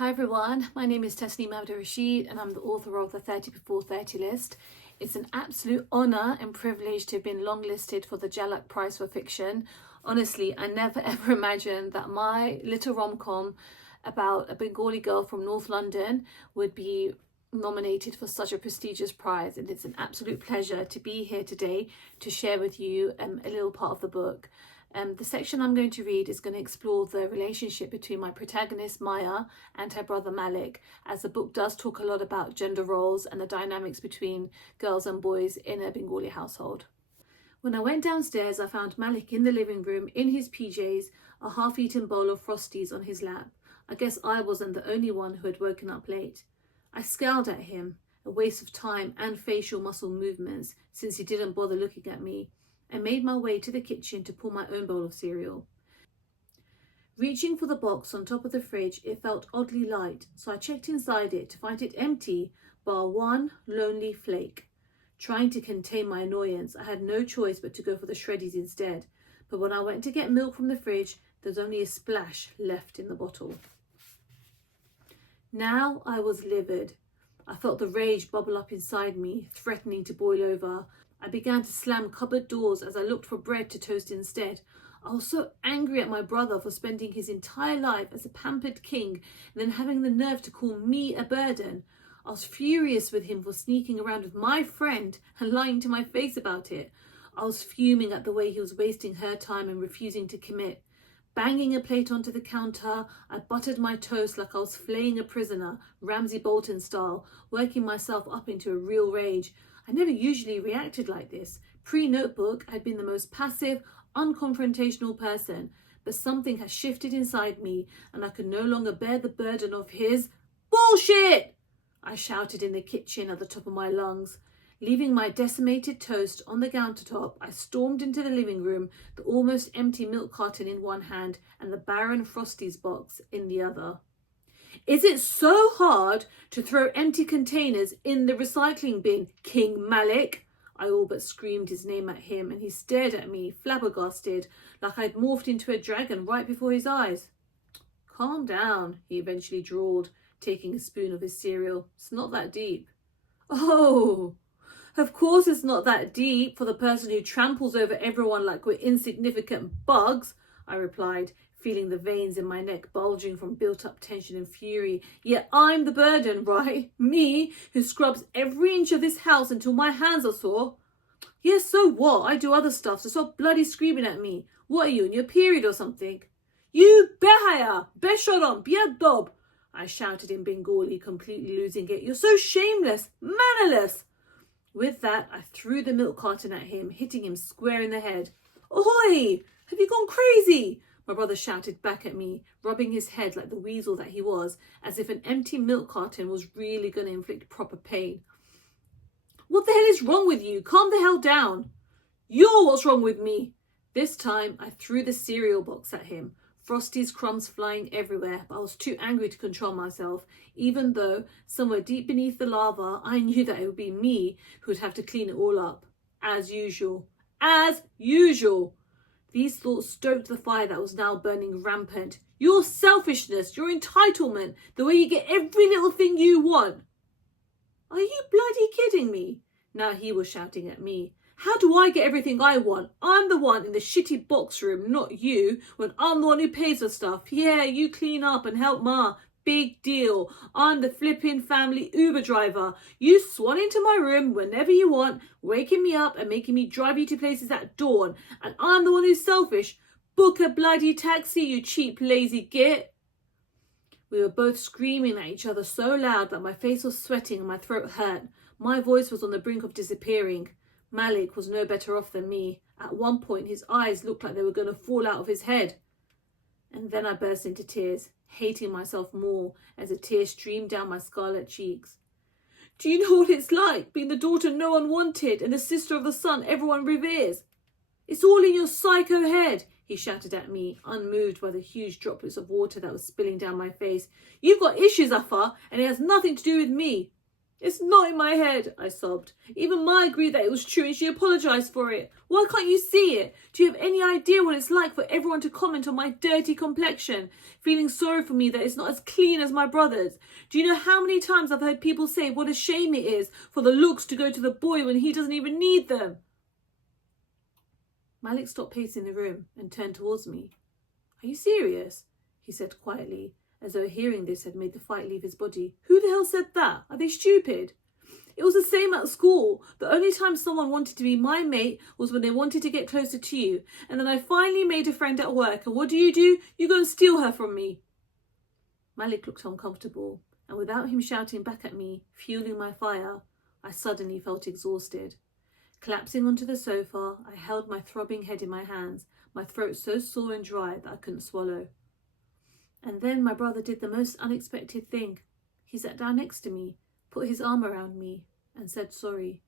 Hi everyone, my name is Tasneem Abdur-Rashid and I'm the author of the 30 Before 30 list. It's an absolute honour and privilege to have been longlisted for the Jhalak Prize for fiction. Honestly, I never ever imagined that my little rom-com about a Bengali girl from North London would be nominated for such a prestigious prize, and it's an absolute pleasure to be here today to share with you a little part of the book. The section I'm going to read is going to explore the relationship between my protagonist Maya and her brother Malik, as the book does talk a lot about gender roles and the dynamics between girls and boys in a Bengali household. When I went downstairs, I found Malik in the living room in his PJs, a half-eaten bowl of Frosties on his lap. I guess I wasn't the only one who had woken up late. I scowled at him, a waste of time and facial muscle movements since he didn't bother looking at me, and made my way to the kitchen to pour my own bowl of cereal. Reaching for the box on top of the fridge, it felt oddly light, so I checked inside it to find it empty, bar one lonely flake. Trying to contain my annoyance, I had no choice but to go for the shreddies instead, but when I went to get milk from the fridge, there was only a splash left in the bottle. Now I was livid. I felt the rage bubble up inside me, threatening to boil over. I began to slam cupboard doors as I looked for bread to toast instead. I was so angry at my brother for spending his entire life as a pampered king and then having the nerve to call me a burden. I was furious with him for sneaking around with my friend and lying to my face about it. I was fuming at the way he was wasting her time and refusing to commit. Banging a plate onto the counter, I buttered my toast like I was flaying a prisoner, Ramsay Bolton style, working myself up into a real rage. I never usually reacted like this. Pre-Notebook, I'd been the most passive, unconfrontational person, but something had shifted inside me and I could no longer bear the burden of his bullshit. I shouted in the kitchen at the top of my lungs. Leaving my decimated toast on the countertop, I stormed into the living room, the almost empty milk carton in one hand and the barren Frosties box in the other. Is it so hard to throw empty containers in the recycling bin, King Malik? I all but screamed his name at him, and he stared at me, flabbergasted, like I'd morphed into a dragon right before his eyes. Calm down, he eventually drawled, taking a spoon of his cereal. It's not that deep. Oh, of course it's not that deep for the person who tramples over everyone like we're insignificant bugs, I replied, feeling the veins in my neck bulging from built-up tension and fury. Yet I'm the burden, right? Me, who scrubs every inch of this house until my hands are sore. Yes, so what? I do other stuff, so stop bloody screaming at me. What are you, in your period or something? You behaya, beshoram, biadob, I shouted in Bengali, completely losing it. You're so shameless, mannerless. With that, I threw the milk carton at him, hitting him square in the head. Ahoy! Have you gone crazy? My brother shouted back at me, rubbing his head like the weasel that he was, as if an empty milk carton was really going to inflict proper pain. What the hell is wrong with you? Calm the hell down. You're what's wrong with me. This time, I threw the cereal box at him, Frosty's crumbs flying everywhere, but I was too angry to control myself, even though somewhere deep beneath the lava, I knew that it would be me who would have to clean it all up. As usual. As usual. These thoughts stoked the fire that was now burning rampant. Your selfishness, your entitlement, the way you get every little thing you want. Are you bloody kidding me? Now he was shouting at me. How do I get everything I want? I'm the one in the shitty box room, not you, when I'm the one who pays for stuff. Yeah, you clean up and help Ma. Big deal. I'm the flipping family Uber driver. You swan into my room whenever you want, waking me up and making me drive you to places at dawn. And I'm the one who's selfish. Book a bloody taxi, you cheap, lazy git. We were both screaming at each other so loud that my face was sweating and my throat hurt. My voice was on the brink of disappearing. Malik was no better off than me. At one point, his eyes looked like they were going to fall out of his head. And then I burst into tears, hating myself more as a tear streamed down my scarlet cheeks. Do you know what it's like, being the daughter no one wanted and the sister of the son everyone reveres? It's all in your psycho head, he shouted at me, unmoved by the huge droplets of water that was spilling down my face. You've got issues, Zaffre, and it has nothing to do with me. It's not in my head, I sobbed. Even Ma agreed that it was true and she apologised for it. Why can't you see it? Do you have any idea what it's like for everyone to comment on my dirty complexion, feeling sorry for me that it's not as clean as my brother's? Do you know how many times I've heard people say what a shame it is for the looks to go to the boy when he doesn't even need them? Malik stopped pacing the room and turned towards me. Are you serious? He said quietly, as though hearing this had made the fight leave his body. Who the hell said that? Are they stupid? It was the same at school. The only time someone wanted to be my mate was when they wanted to get closer to you. And then I finally made a friend at work. And what do? You go and steal her from me. Malik looked uncomfortable. And without him shouting back at me, fueling my fire, I suddenly felt exhausted. Collapsing onto the sofa, I held my throbbing head in my hands, my throat so sore and dry that I couldn't swallow. And then my brother did the most unexpected thing. He sat down next to me, put his arm around me, and said sorry.